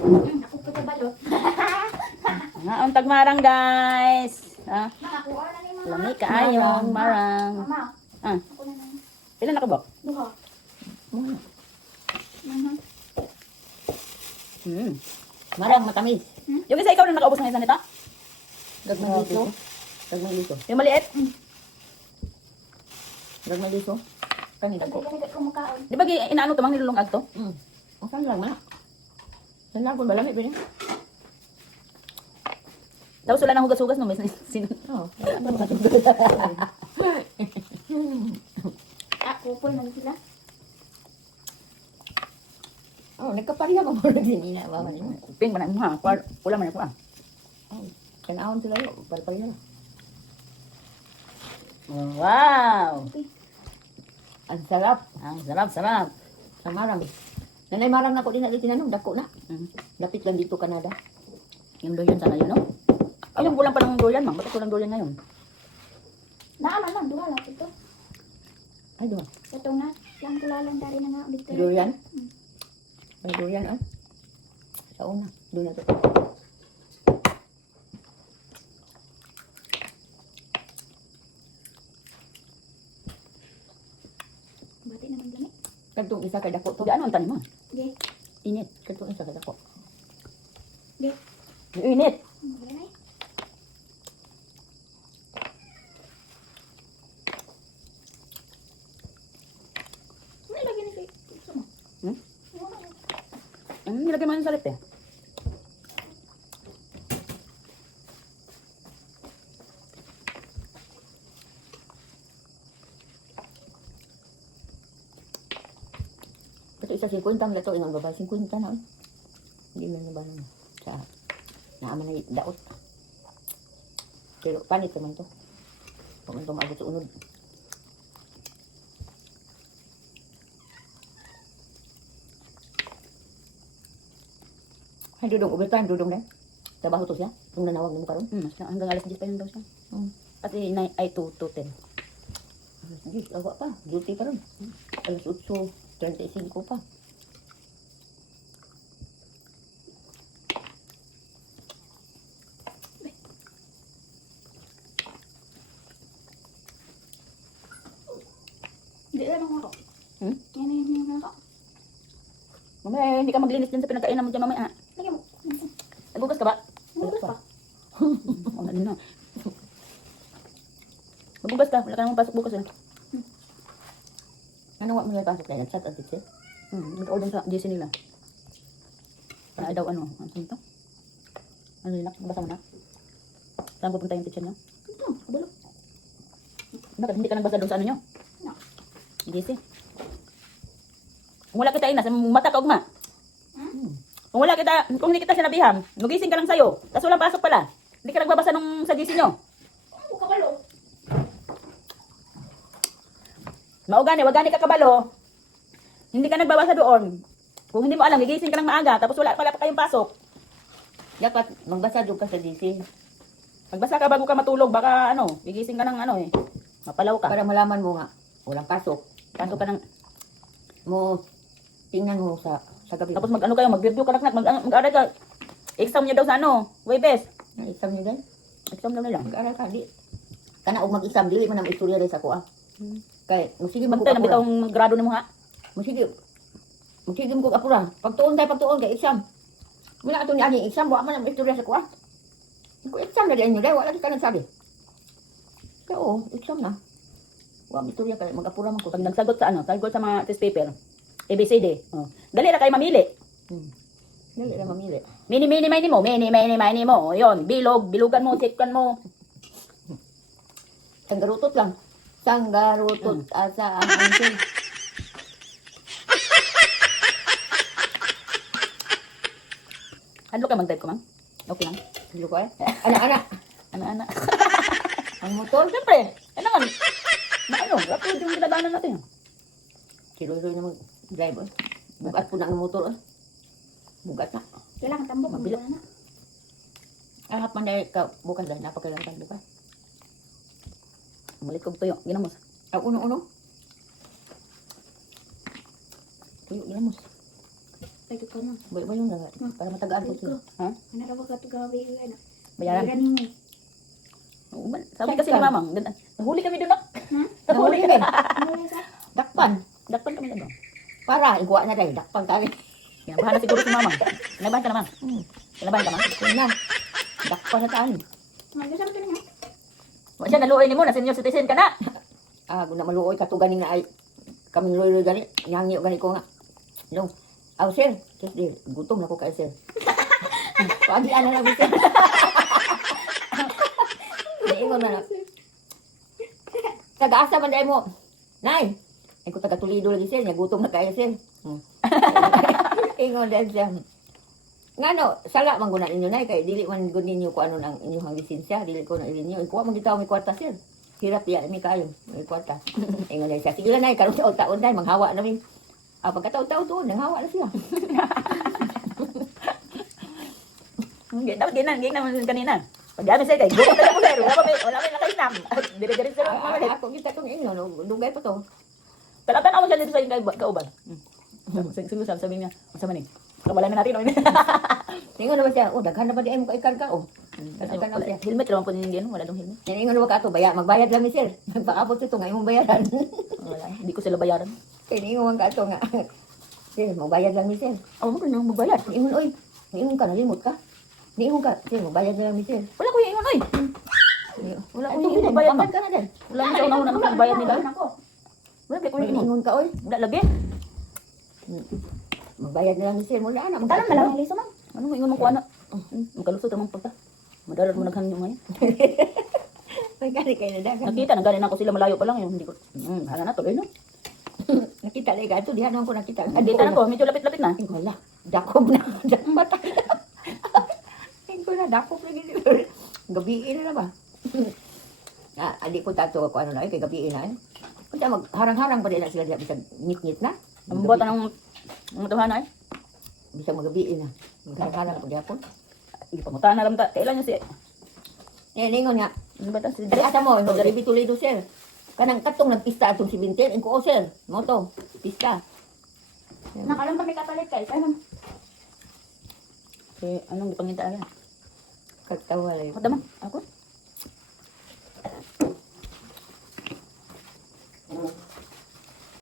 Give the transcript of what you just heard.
Ako po sa balot. Ang tagmarang guys. Nakakuha na ni mga. Lami kaayong marang. Mama, Ah, ako na lang. pila na ka ba? Duha. Mm. Hmm. Marang matamis. Yung isa ikaw na nakaubos ng isa nito? Gagmay liso. Gagmay liso. Yung maliit? Gagmay liso. Kanina ko. Ganito kumakaon. Di ba inaano to mang nilulong agto? Ang saan lang na. Saan lang kung malamit ba niya? Tapos wala nang hugas-hugas no, may sino. Oo. Ako po na sila. Oh, nagkapariya ka muna din ina. Mama niya. Ping man mo ha. Pula man ako ah. Kanahon sila yun. Paripariya. Wow! Ang sarap. Ang sarap. Sa marang. Nanay marang na ko din na tinanong. Dako na. Lapit lang dito Canada. Yung durian sana yun, no? Ay, yung kulang pa ng durian, mang. Bakit kulang durian ngayon? Naaman lang, duha lang ito. Ay, doon. Ito na, lang tulalan dari na nga. Dito. Durian? May durian, ah. Sa una. Doon na to. Bati naman gani. Kantong isa kay dako to. Di ano ang tanim mo? Okay. Init. Kantong isa kay dako. Okay. Init. Gani. May lagi ni kay. Gusto mo? Hmm? Wala. Ang nilagay mo yung salit eh. Kasi isa 50 ang lato. Inang babae 50 na. Hindi man na ba naman. Sa naaman na daot. Pero panit naman to. Huwag man to maabot sa unod. Ay, dudong. Overtime, dudong na. Trabaho to siya. Kung nanawag mo karon. Hanggang alas 10 pa yun daw siya. Kasi ay 2 to 10. Diyos, awa pa. Duty pa ron. Alas 8:35 pa. Hindi lang ako. Yan yung ako. Mamaya, hindi ka maglinis din sa pinagkainan mo dyan mamaya. Lagi mo. Nagugas ka ba? Nagugas pa. Wala din na. Magugas ka. Wala ka namang pasok bukas eh. Ano nga mo na pasok na yan? Chat at teacher? Nag-order sa GC nila. Para daw ano. Ano ito? Ano yun? Basa mo na? Saan pupunta yung teacher niyo? Ito, kabalo. Bakit hindi ka nagbasa doon sa ano nyo? No. GC. Kung wala kita ina, sa mata ka ugma. Kung hindi kita sinabihan, magising ka lang sa'yo. Tapos walang pasok pala. Hindi ka nagbabasa nung sa GC nyo. Ano kabalo? Maugani, wagani ka kabalo. Hindi ka nagbabasa doon. Kung hindi mo alam, gigising ka lang maaga. Tapos wala pa kayong pasok. Dapat magbasa doon ka sa DC. Magbasa ka bago ka matulog. Baka ano, gigising ka ng ano eh. Mapalaw ka. Para malaman mo nga, walang pasok. Pasok ka ng... Mo, tingnan mo sa gabi. Tapos mag-ano kayo, mag-review ka lang. Mag-aral ka. Exam niya daw sa ano. Webes. Exam niyo din? Exam daw nila. Mag-aral ka, di. Kana og mag-exam, dili man ang istorya rin sa kuha. Kay, sige mo Bantay na bitong grado ni mo nga. Sige mo apura. Pagtuon kay exam. Wala ato ni ani exam, wa man ang istorya sa kuha. Kung exam na din nyo, wala di ka nagsabi. Kaya oo, exam na. Wa istorya kay mag-apura man ko. Pag nagsagot sa ano, sagot sa mga test paper. ABCD. Oh. Dali na kayo mamili. Dali na mamili. Mini, mini mo. Yun, bilugan mo, sikkan mo. Sanggarutot lang. Sanggarutot asa ang angkin. Handlo ka mag-type ko, mang? Okay lang. Dilo ko eh. Anak. Ana. Ang motor. Siyempre, ano nga. Ano, rapid yung ginaganan natin. Siloy-loy na mag-drive. Bugat po na ang motor. Bugat na. Kailangan tambok. Mabila. Mabila na. Ahap man dahil ka bukas dahil napakailangan bukas. Mulit ko tuyo. Ginamos. Ang uno-uno. Tuyo, ginamos. Tayo ka na. Ba yung nga, para matagaan ko siya. Ha? Ano raw ka gabi ano? Bayaran. Bayaran mo. Oo, sabi kasi ni Mamang, nahuli kami doon. Hmm? Nahuli kami. Ano rin sa? Dakpan. Dakpan kami doon. Para, iguwa na dahil. Dakpan tayo. Kinabahan na siguro si Mamang. Kinabahan ka naman. Kinabahan ka man. Yun na. Dakpan na tayo. Ano sabi ka na? Wa siya naluoy ni mo, na senior citizen ka na. Guna maluoy ka to ganing na ay kami luoy gani. Nyangyo gani ko nga. No. Aw sir, just di gutom na ko kay sir. Pagi ana lang sir. Ingon na. Taga-asa man dai mo. Nay. Ay ko taga Toledo lagi sir, nya gutom na kay sir. Ingon dai siya. Ngano, sala man guna inyo nay kay dili man gud ninyo ko ano nang inyong lisensya, dili ko na inyo. Ikuha man gitaw mi kwarta sir. Hirap ya mi kayo, mi kwarta. Ingon dai siya. Sige lang nay, karon sa taon dai manghawa na mi. Pagkataon-taon doon, nanghawa na siya. Dapat ganyan naman kanina. Pag kami sir, kay gutom na po sir. Wala may nakainam. Dire-dire sir. Ako kita tong inyo, no, dugay pa to. Tanaw siya dito sa inyo kauban. Sige sabi niya, masama ni. Wala na natin. Ingon naman siya, daghan na ba di ay mo ka-ikarga Daghan na siya. Helmet lang po ninyo, wala dong helmet. Ingon naman ka to, magbayad lang ni sir. Magpaabot ito, ngayon mong bayaran. Wala, hindi ko sila bayaran. Kaya ingon ka to nga. Sir, magbayad lang ni sir. Mo nang magbayad. Ingon, oy, ingon ka, nalimot ka. Ingon ka, sir, magbayad na lang ni sir. Wala ko ingon oy. Wala ko Ito, ingon, bayad magbayad ka na din. Wala na siya una ng bayad nila. Wala ko ingon. Ingon ka, oy. Wala lagi. Magbayad na lang ni sir. Mula na, Tanan malang liso man. Ano mo ingon mo ko ana? Magkalusot ramang pagta. Madalat mo naghangyo ngayon. Magkali kayo na dagan. Nakita na ganin ako sila malayo pa lang yung hindi ko. Hala na tuloy no. Nakita lang ito, dihan ako nakita. Dito na ko, medyo lapit-lapit na. Wala, dakob na. Patay na. Tingko na, dakob na gini. Gabiin na ba? Adi ko tato ako ano na, kay gabiin na. Kung magharang-harang pa din na sila diya, bisag ngit-ngit na. Ang buwatan ng tuhan ay. Bisag magabiin na. Magharang-harang pa diya po. Ipamutan na lang ta. Kailan niya si Ningon nga, ano ba ta si Dari asa mo, no, dari Bitulido, sir. Kanang katong nagpista atong 17, ko sir. Mo to, pista. Nakalang kami kapalit kay tanan. anong gipanginta ala? Kagtawa lang. Ako damang ako.